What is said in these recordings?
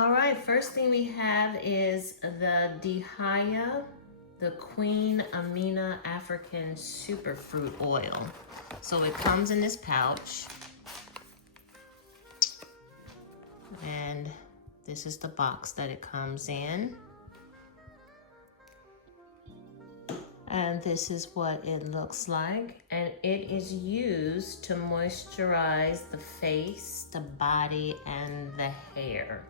All right, first thing we have is the Dihaya, the Queen Amina African Superfruit Oil. So it comes in this pouch. And this is the box that it comes in. And this is what it looks like. And it is used to moisturize the face, the body, and the hair.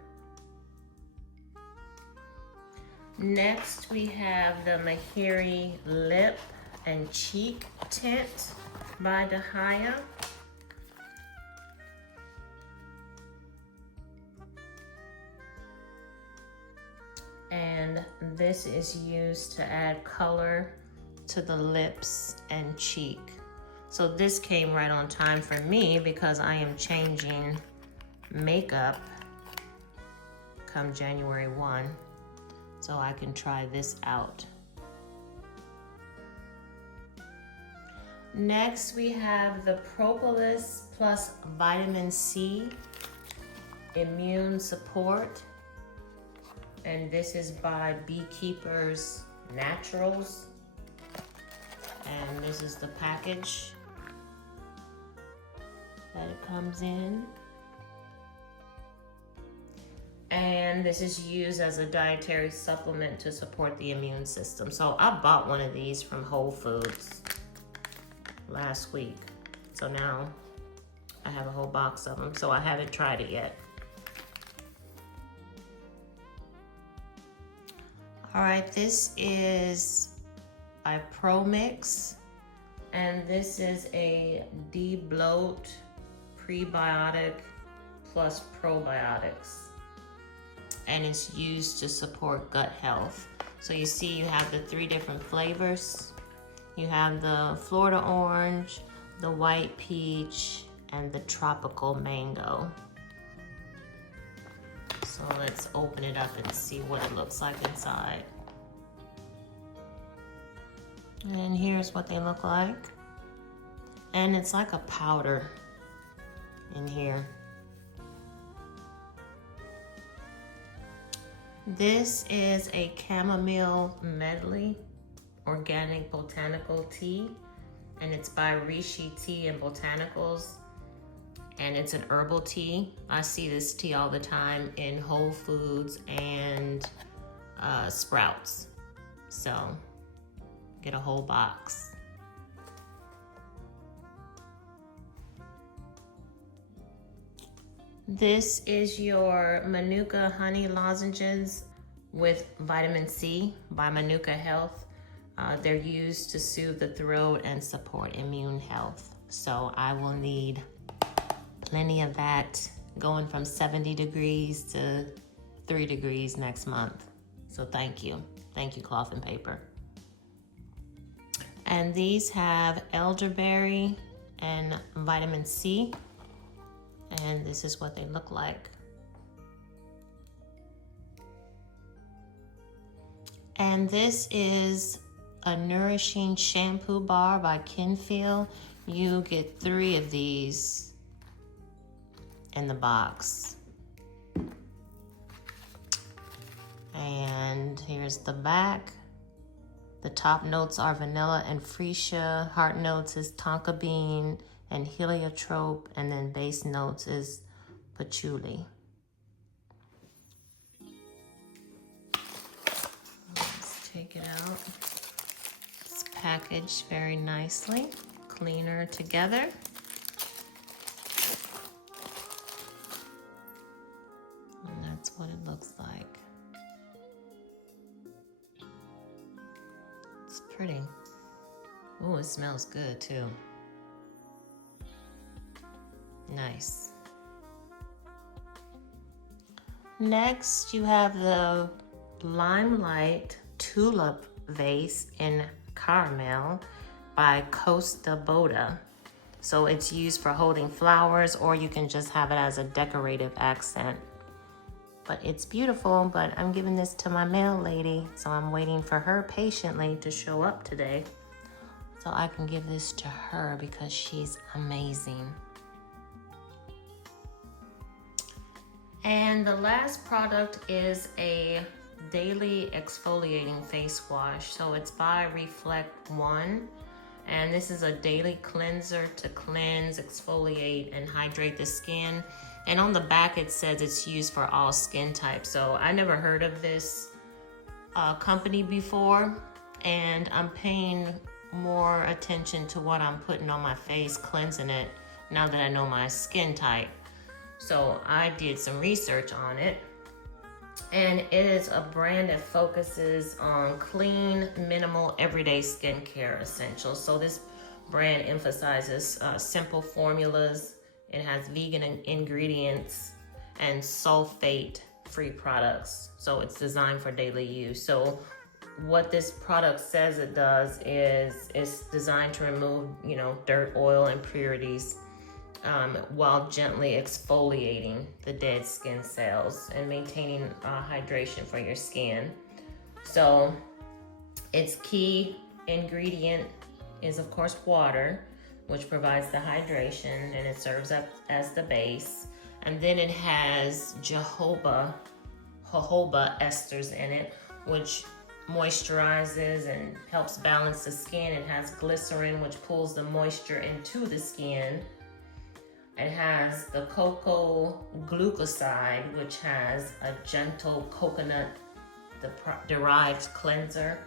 Next, we have the Mahiri Lip and Cheek Tint by Dihaya. And this is used to add color to the lips and cheek. So this came right on time for me because I am changing makeup come January 1. So I can try this out. Next, we have the Propolis Plus Vitamin C Immune Support. And this is by Beekeepers Naturals. And this is the package that it comes in. And this is used as a dietary supplement to support the immune system. So I bought one of these from Whole Foods last week. So now I have a whole box of them. So I haven't tried it yet. All right, this is by Promix. And this is a de-bloat prebiotic plus probiotics. And it's used to support gut health. So you see you have the 3 different flavors. You have the Florida orange, the white peach, and the tropical mango. So let's open it up and see what it looks like inside. And here's what they look like. And it's like a powder in here. This is a chamomile medley organic botanical tea, and it's by Rishi Tea and Botanicals, and it's an herbal tea. I see this tea all the time in Whole Foods and Sprouts, so get a whole box. This is your Manuka honey lozenges with vitamin C by Manuka Health. They're used to soothe the throat and support immune health. So I will need plenty of that, going from 70 degrees to 3 degrees next month. So thank you. Thank you, Cloth and Paper. And these have elderberry and vitamin C. And this is what they look like. And this is a nourishing shampoo bar by Kinfill. You get 3 of these in the box. And here's the back. The top notes are vanilla and freesia. Heart notes is tonka bean and heliotrope, and then base notes is patchouli. Let's take it out. It's packaged very nicely, cleaner together. And that's what it looks like. It's pretty. Oh, it smells good too. Nice. Next, you have the Limelight Tulip Vase in Caramel by Costa Boda. So it's used for holding flowers, or you can just have it as a decorative accent. But it's beautiful, but I'm giving this to my mail lady, so I'm waiting for her patiently to show up today so I can give this to her because she's amazing. And the last product is a daily exfoliating face wash. So it's by Reflect One. And this is a daily cleanser to cleanse, exfoliate, and hydrate the skin. And on the back it says it's used for all skin types. So I never heard of this company before, and I'm paying more attention to what I'm putting on my face, cleansing it, now that I know my skin type. So I did some research on it, and it is a brand that focuses on clean, minimal, everyday skincare essentials. So this brand emphasizes simple formulas. It has vegan ingredients and sulfate-free products. So it's designed for daily use. So what this product says it does is it's designed to remove, dirt, oil, impurities, while gently exfoliating the dead skin cells and maintaining hydration for your skin. So its key ingredient is, of course, water, which provides the hydration, and it serves up as the base. And then it has jojoba esters in it, which moisturizes and helps balance the skin. It has glycerin, which pulls the moisture into the skin. It has the cocoa glucoside, which has a gentle coconut derived cleanser.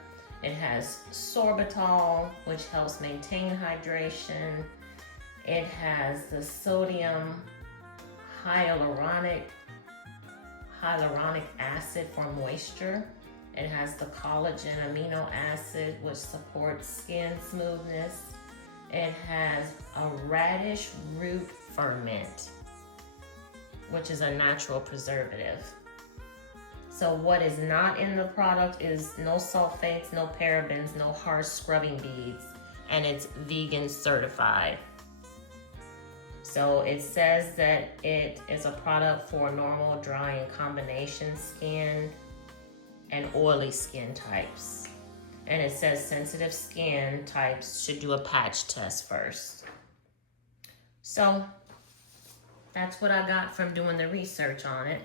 It has sorbitol, which helps maintain hydration. It has the sodium hyaluronic acid for moisture. It has the collagen amino acid, which supports skin smoothness. It has a radish root ferment, which is a natural preservative. So what is not in the product is no sulfates, no parabens, no harsh scrubbing beads, and it's vegan certified. So it says that it is a product for normal, dry, and combination skin and oily skin types. And it says sensitive skin types should do a patch test first. So that's what I got from doing the research on it.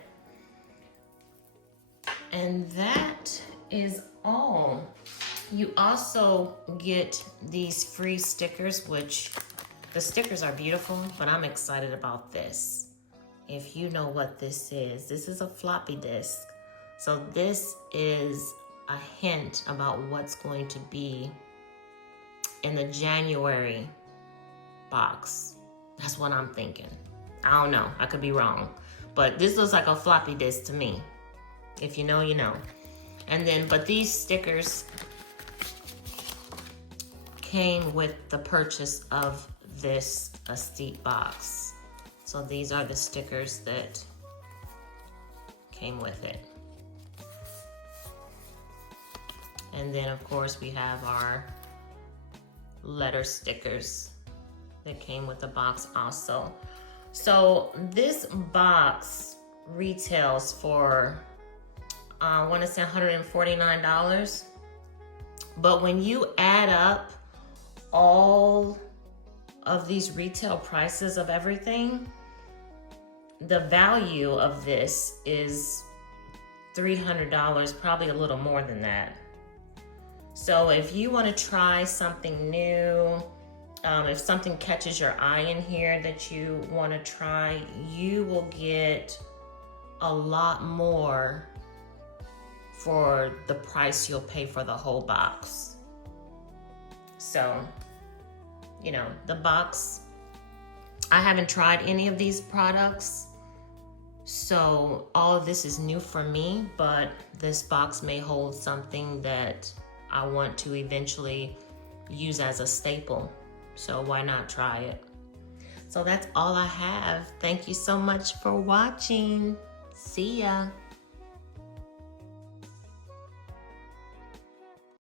And that is all. You also get these free stickers, which the stickers are beautiful, but I'm excited about this. If you know what this is a floppy disk. So this is a hint about what's going to be in the January box. That's what I'm thinking. I don't know, I could be wrong, but this looks like a floppy disk to me. If you know, you know. And then, but these stickers came with the purchase of this Aesthete box. So these are the stickers that came with it. And then, of course, we have our letter stickers that came with the box also. So this box retails for I want to say $149. But when you add up all of these retail prices of everything, the value of this is $300, probably a little more than that. So if you want to try something new, if something catches your eye in here that you want to try, you will get a lot more for the price you'll pay for the whole box. So, the box, I haven't tried any of these products, so all of this is new for me, but this box may hold something that I want to eventually use as a staple. So why not try it? So that's all I have. Thank you so much for watching. See ya.